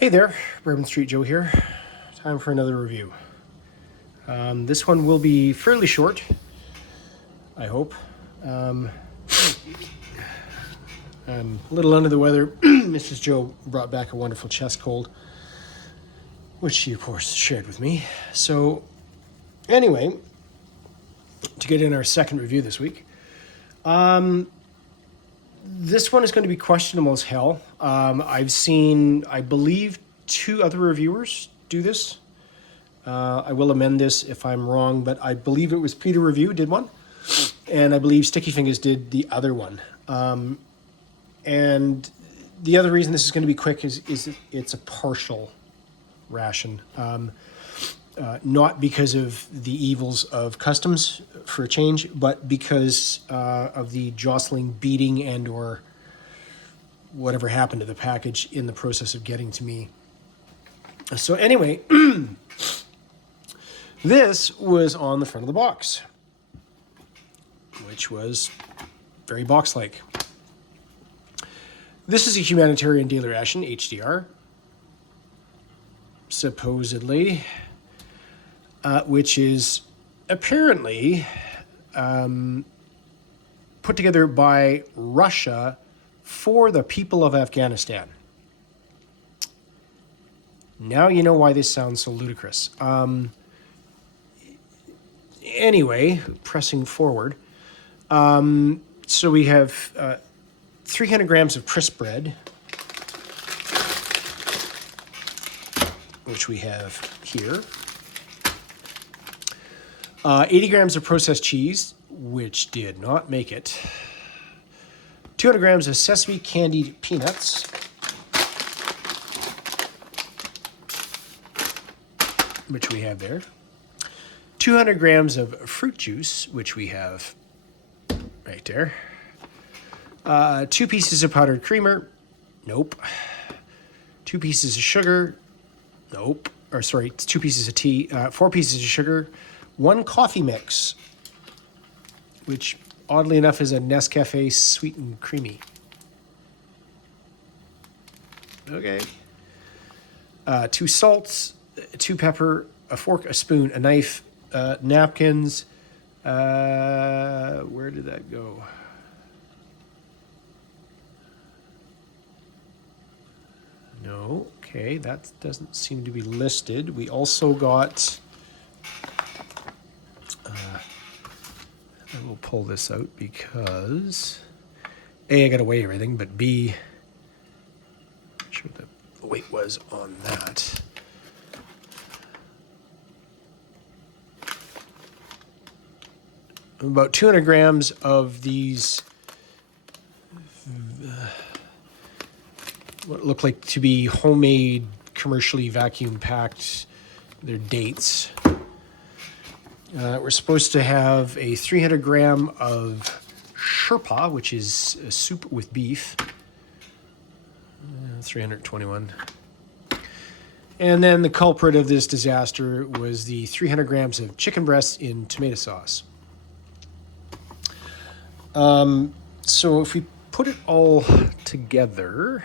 Hey there, Bourbon Street Joe here. Time for another review. This one will be fairly short, I hope. I'm a little under the weather. Mrs. Joe brought back a wonderful chest cold, which she, of course, shared with me. So, anyway, to get in our second review this week, this one is going to be questionable as hell. I've seen, I believe, 2 other reviewers do this. I will amend this if I'm wrong, but I believe it was Petereview did one, and I believe Stickyfingaz did the other one. And the other reason this is going to be quick is it's a partial ration. Not because of the evils of customs for a change, but because of the jostling, beating, and or whatever happened to the package in the process of getting to me. So anyway, this was on the front of the box, which was very box-like. This is a humanitarian daily ration, HDR, supposedly. Which is apparently put together by Russia for the people of Afghanistan. Now you know why this sounds so ludicrous. Anyway, pressing forward. So we have 300 grams of crisp bread, which we have here. 80 grams of processed cheese, which did not make it. 200 grams of sesame candied peanuts. Which we have there. 200 grams of fruit juice, which we have right there. 2 pieces of powdered creamer. Nope. 2 pieces of sugar. Nope. Or sorry, 2 pieces of tea. 4 pieces of sugar. 1 coffee mix, which oddly enough is a Nescafe sweet and creamy. Okay. 2 salts, 2 pepper, a fork, a spoon, a knife, napkins. Where did that go? No. Okay, that doesn't seem to be listed. We also got... I will pull this out because A, I got to weigh everything, but B, I'm not sure what the weight was on that. About 200 grams of these what look like to be homemade, commercially vacuum packed. They're dates. We're supposed to have a 300 gram of Sherpa, which is a soup with beef. 321. And then the culprit of this disaster was the 300 grams of chicken breasts in tomato sauce. So if we put it all together...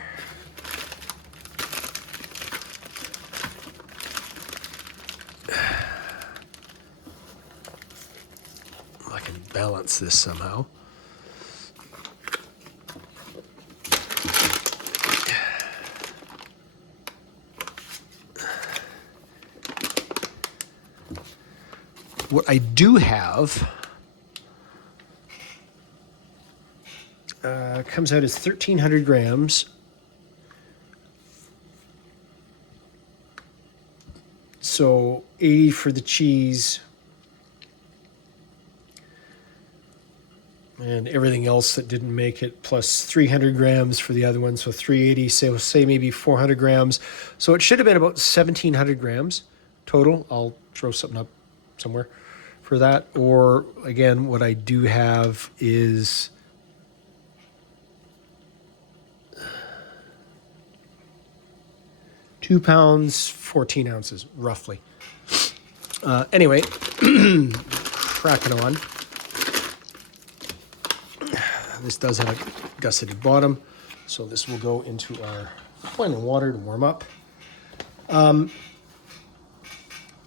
balance this somehow. What I do have comes out as 1,300 grams. So 80 for the cheese. And everything else that didn't make it, plus 300 grams for the other one, so 380, so say maybe 400 grams. So it should have been about 1,700 grams total. I'll throw something up somewhere for that. Or, again, what I do have is... £2 pounds, 14 ounces, roughly. Anyway, cracking on. This does have a gusseted bottom, so this will go into our boiling water to warm up.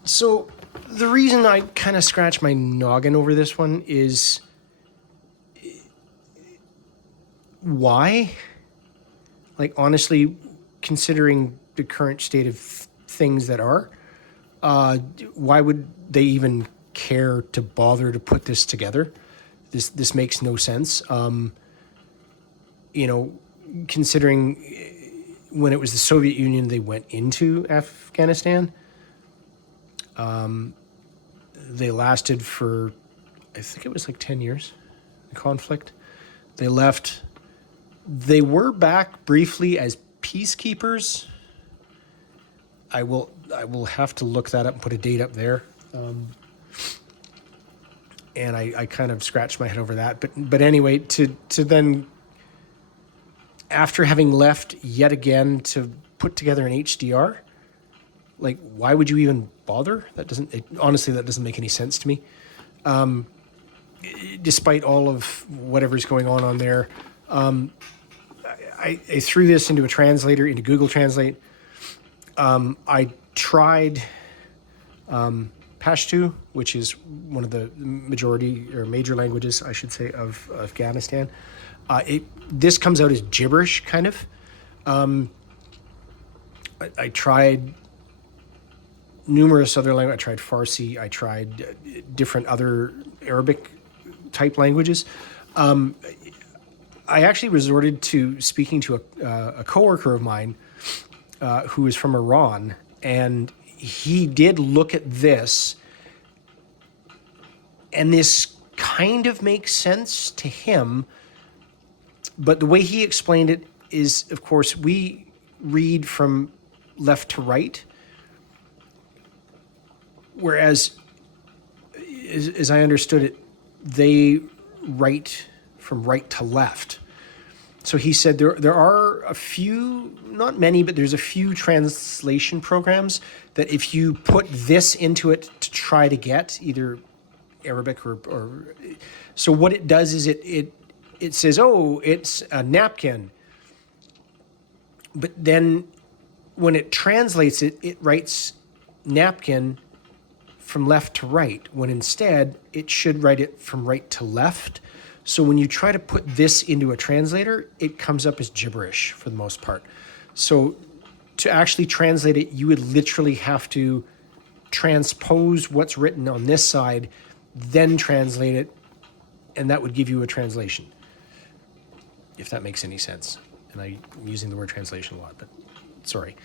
So the reason I kind of scratch my noggin over this one is why? Like, honestly, considering the current state of things that are, why would they even care to bother to put this together? This makes no sense. Considering when it was the Soviet Union, they went into Afghanistan. They lasted for, I think it was like 10 years, the conflict. They left. They were back briefly as peacekeepers. I will have to look that up and put a date up there. And I kind of scratched my head over that. But anyway, to then, after having left yet again, to put together an HDR, like, why would you even bother? Honestly, that doesn't make any sense to me. Despite all of whatever's going on there, I threw this into a translator, into Google Translate. I tried Pashto, which is one of the majority or major languages, I should say, of Afghanistan. This comes out as gibberish, kind of. I tried numerous other languages. I tried Farsi. I tried different other Arabic type languages. I actually resorted to speaking to a coworker of mine who is from Iran, and he did look at this, and this kind of makes sense to him, but the way he explained it is, of course, we read from left to right, whereas, as I understood it, they write from right to left. So he said there are a few, not many, but there's a few translation programs that if you put this into it to try to get either Arabic or so what it does is it says, oh, it's a napkin. But then when it translates it, it writes napkin from left to right, when instead it should write it from right to left. So when you try to put this into a translator, it comes up as gibberish for the most part. So to actually translate it, you would literally have to transpose what's written on this side, then translate it, and that would give you a translation, if that makes any sense. And I'm using the word translation a lot, but sorry.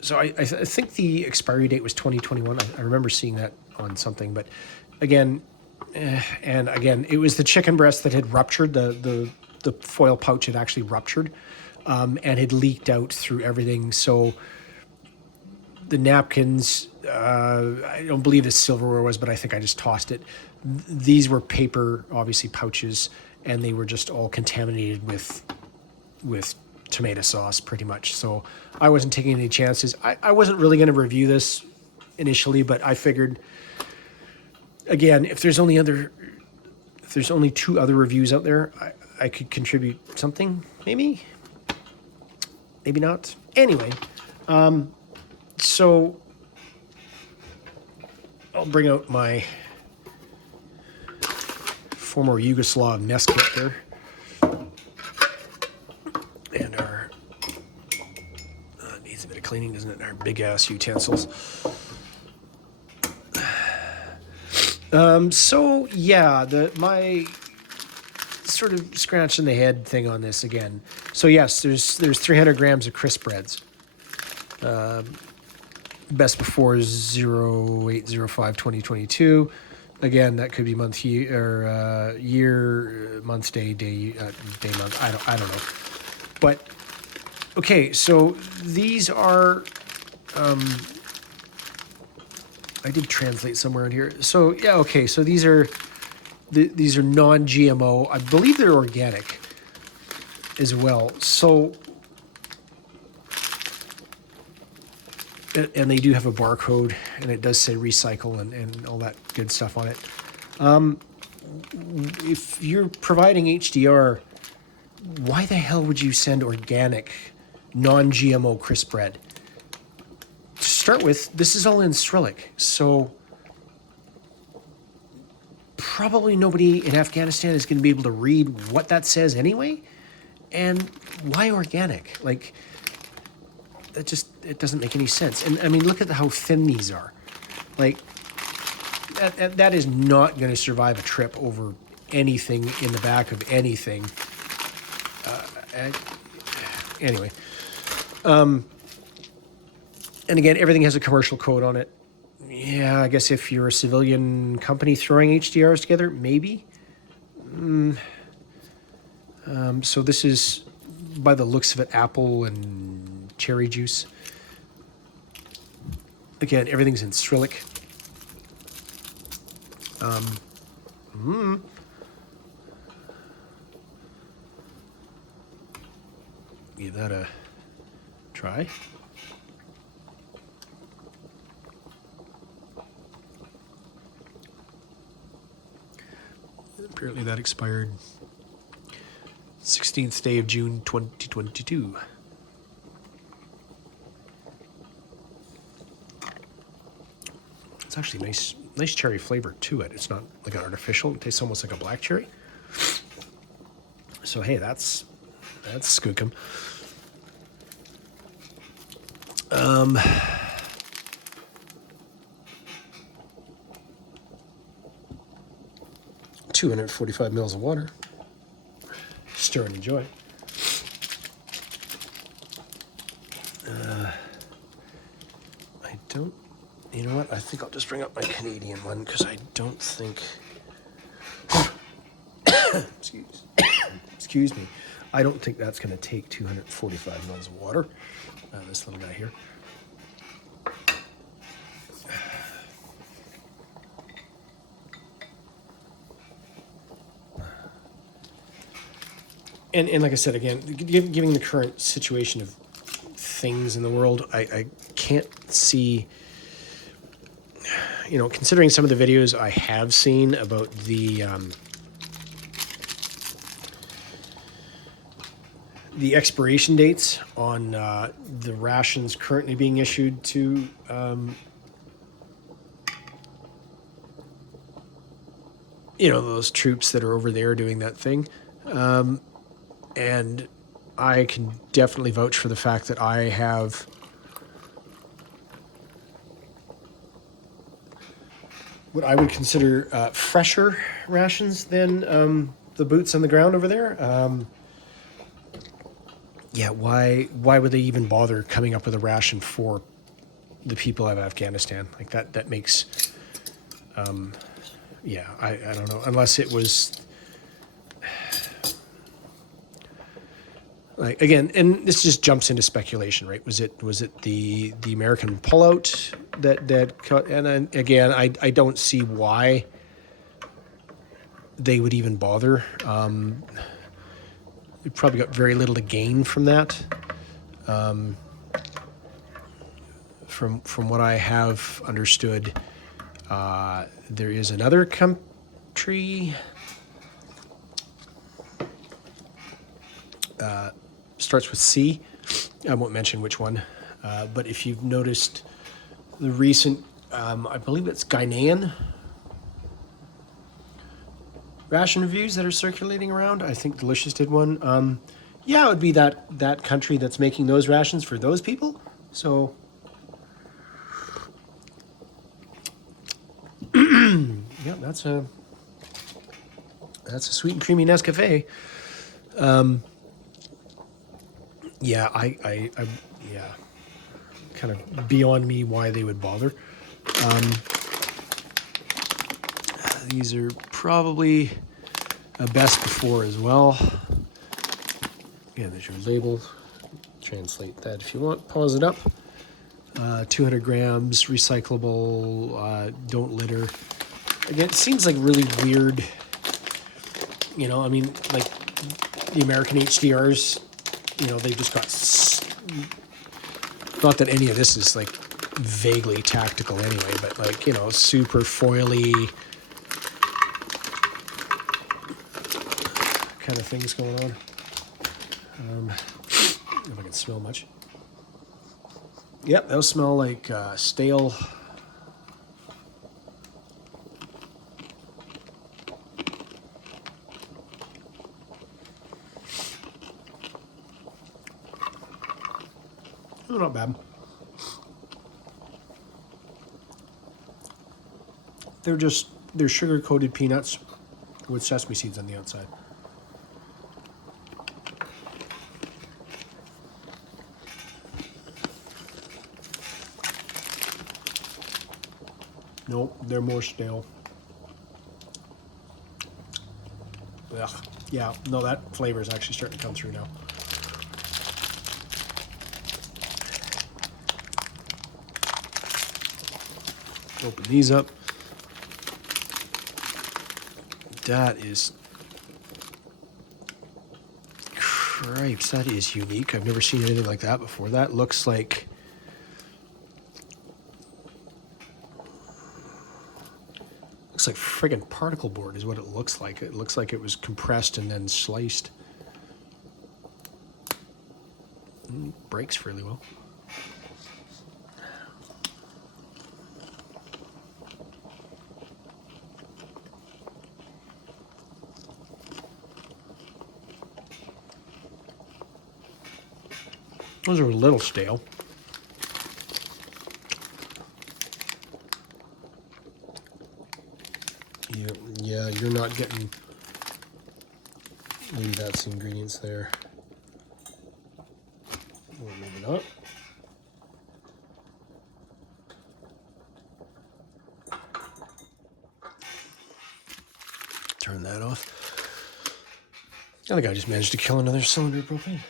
So I think the expiry date was 2021. I remember seeing that on something, but again, it was the chicken breast that had ruptured. The foil pouch had actually ruptured and had leaked out through everything. So the napkins, I don't believe the silverware was, but I think I just tossed it. These were paper, obviously, pouches, and they were just all contaminated with tomato sauce, pretty much. So I wasn't taking any chances. I wasn't really going to review this initially, but I figured, again, if there's only two other reviews out there, I could contribute something, maybe not. Anyway, so I'll bring out my former Yugoslav mess kit there. And our, needs a bit of cleaning, doesn't it? Our big ass utensils. So yeah, my sort of scratching the head thing on this again. So yes, there's 300 grams of crisp breads. Best before is 08/05/2022. Again, that could be month, year, month, day, month. I don't know. But okay, so these are. I did translate somewhere in here. So yeah, okay. So these are non-GMO. I believe they're organic as well. So, and they do have a barcode, and it does say recycle and all that good stuff on it. If you're providing HDR, why the hell would you send organic, non-GMO crisp bread. To start with, this is all in Cyrillic, so probably nobody in Afghanistan is going to be able to read what that says anyway. And why organic? Like, that just, it doesn't make any sense. And I mean, look at how thin these are. Like, that is not going to survive a trip over anything in the back of anything. Anyway. And again, everything has a commercial code on it. Yeah, I guess if you're a civilian company throwing HDRs together, maybe. So this is, by the looks of it, apple and cherry juice. Again, everything's in Cyrillic. Give that a try. Apparently that expired 16th day of June 2022. It's actually nice cherry flavor to it. It's not like an artificial. It tastes almost like a black cherry. So hey, that's skookum. 245 mils of water. Stir and enjoy. I don't, you know what? I think I'll just bring up my Canadian one because I don't think, excuse me, I don't think that's going to take 245 mils of water. This little guy here. And like I said, again, given the current situation of things in the world, I can't see, you know, considering some of the videos I have seen about the expiration dates on the rations currently being issued to you know, those troops that are over there doing that thing. And I can definitely vouch for the fact that I have what I would consider fresher rations than the boots on the ground over there. Yeah, why would they even bother coming up with a ration for the people of Afghanistan? Like that makes, yeah, I don't know, unless it was, like, again, and this just jumps into speculation, right? Was it the American pullout that cut? And again, I don't see why they would even bother. We probably got very little to gain from that. From what I have understood, there is another country. Starts with C. I won't mention which one, but if you've noticed the recent, I believe it's Ghanaian ration reviews that are circulating around. I think Delicious did one. Yeah, it would be that country that's making those rations for those people. So, yeah, that's a sweet and creamy Nescafe. Yeah, I yeah, kind of beyond me why they would bother. These are probably a best before as well. Yeah, there's your label. Translate that if you want. Pause it up. 200 grams, recyclable, don't litter. Again, it seems like really weird. You know, I mean, like the American HDRs, you know, they've just got, not that any of this is like vaguely tactical anyway, but like, you know, super foily kind of things going on. don't know if I can smell much. Yep, those smell like stale. Oh, not bad. They're sugar-coated peanuts with sesame seeds on the outside. Nope, they're more stale. Ugh. Yeah, no, that flavor is actually starting to come through now. Open these up. That is... Cripes, that is unique. I've never seen anything like that before. That looks like... Looks like friggin' particle board is what it looks like. It looks like it was compressed and then sliced. Breaks fairly well. Those are a little stale. Yeah, you're not getting... Maybe that's the ingredients there. Or maybe not. Turn that off. I think I just managed to kill another cylinder of propane.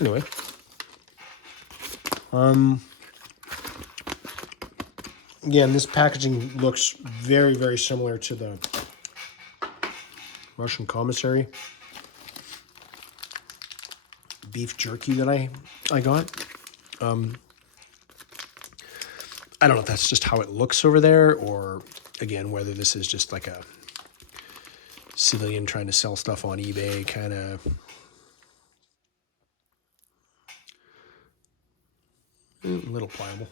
Anyway. Again, this packaging looks very, very similar to the Russian commissary beef jerky that I got. I don't know if that's just how it looks over there, or again, whether this is just like a civilian trying to sell stuff on eBay kind of. A little pliable.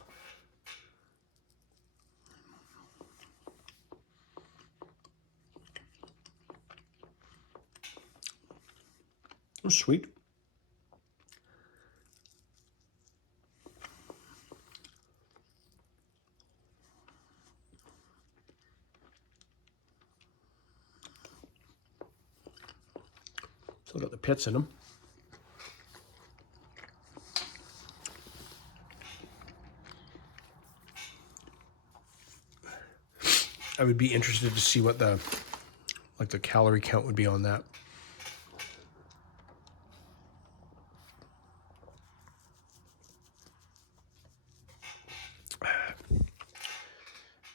Oh, sweet. Still got the pits in them. I would be interested to see what the calorie count would be on that.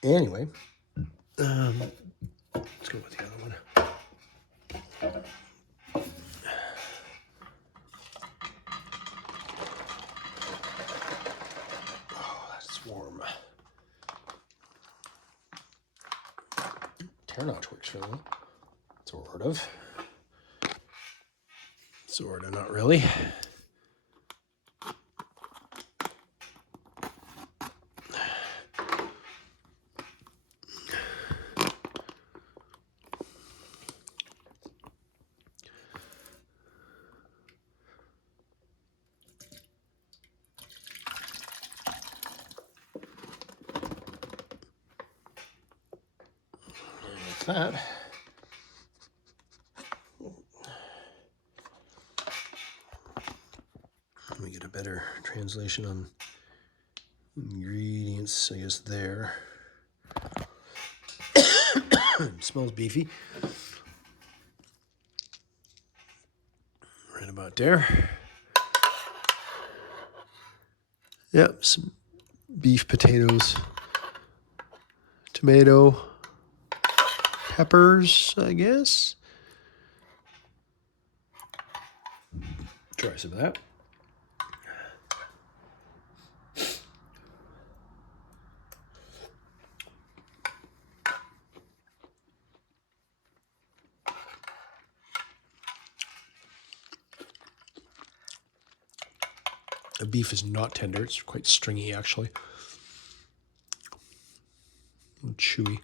Anyway, let's go with the other one. Oh, that's warm. Tear notch works for them. Sort of. Sort of, not really. That. Let me get a better translation on ingredients, I guess, there. Smells beefy. Right about there. Yep, some beef, potatoes, tomato, peppers, I guess. Try some of that. The beef is not tender. It's quite stringy, actually. And chewy.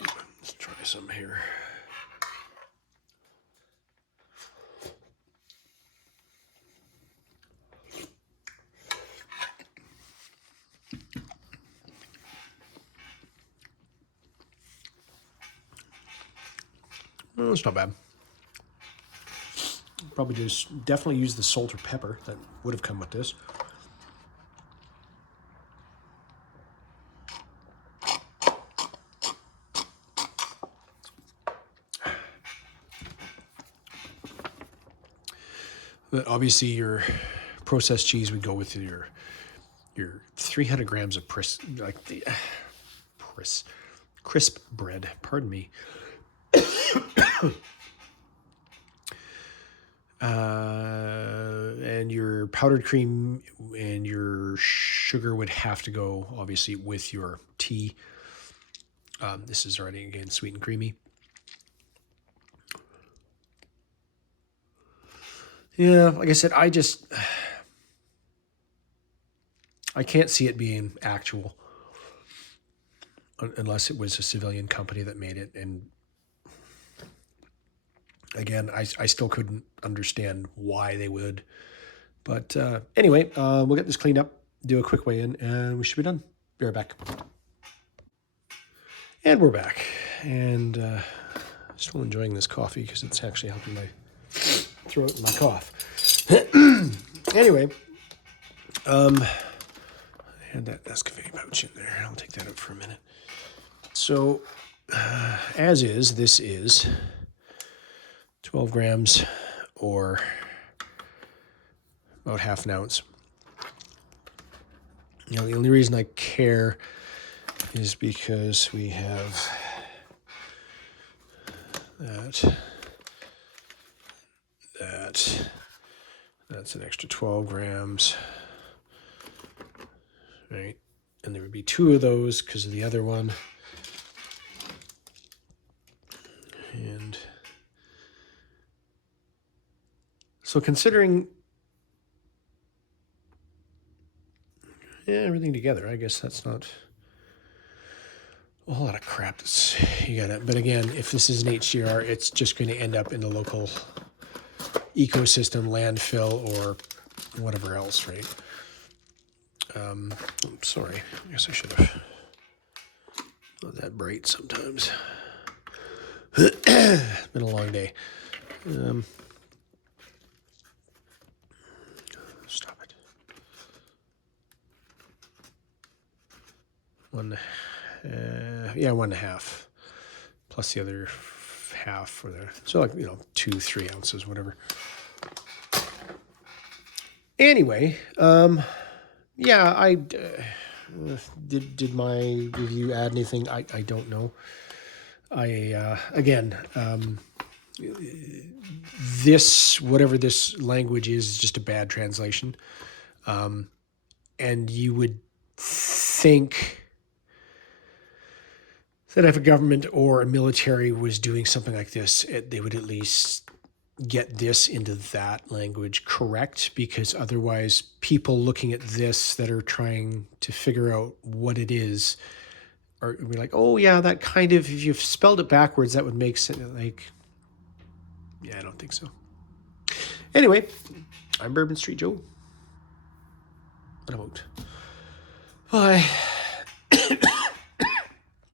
Let's try some here. Oh, it's not bad. Probably just definitely use the salt or pepper that would have come with this. But obviously, your processed cheese would go with your 300 grams of crisp bread. Pardon me. And your powdered cream and your sugar would have to go, obviously, with your tea. This is already, again, sweet and creamy. Yeah, like I said, I can't see it being actual unless it was a civilian company that made it. And again, I still couldn't understand why they would. But anyway, we'll get this cleaned up, do a quick weigh-in, and we should be done. Be right back. And we're back. And still enjoying this coffee because it's actually helping my throat and my cough. Anyway, I had that Nescafe pouch in there. I'll take that out for a minute. So, as is, this is 12 grams or about half an ounce. You know, the only reason I care is because we have that's an extra 12 grams, right? And there would be 2 of those because of the other one. And so considering everything together, I guess that's not a whole lot of crap you gotta. But again, if this is an HDR, it's just going to end up in the local ecosystem, landfill, or whatever else, right? I'm sorry. I guess I should have not that bright sometimes. It's been a long day. Stop it. 1.5 plus the other half for the, so like 2-3 ounces, whatever. Anyway, yeah, I did my review add anything? I don't know. Again, this, whatever this language is just a bad translation. And you would think that if a government or a military was doing something like this, they would at least get this into that language correct, because otherwise people looking at this that are trying to figure out what it is are be like, oh yeah, that kind of, if you've spelled it backwards, that would make sense. Like, yeah, I don't think so. Anyway, I'm Bourbon Street Joe. And I'm out. Bye.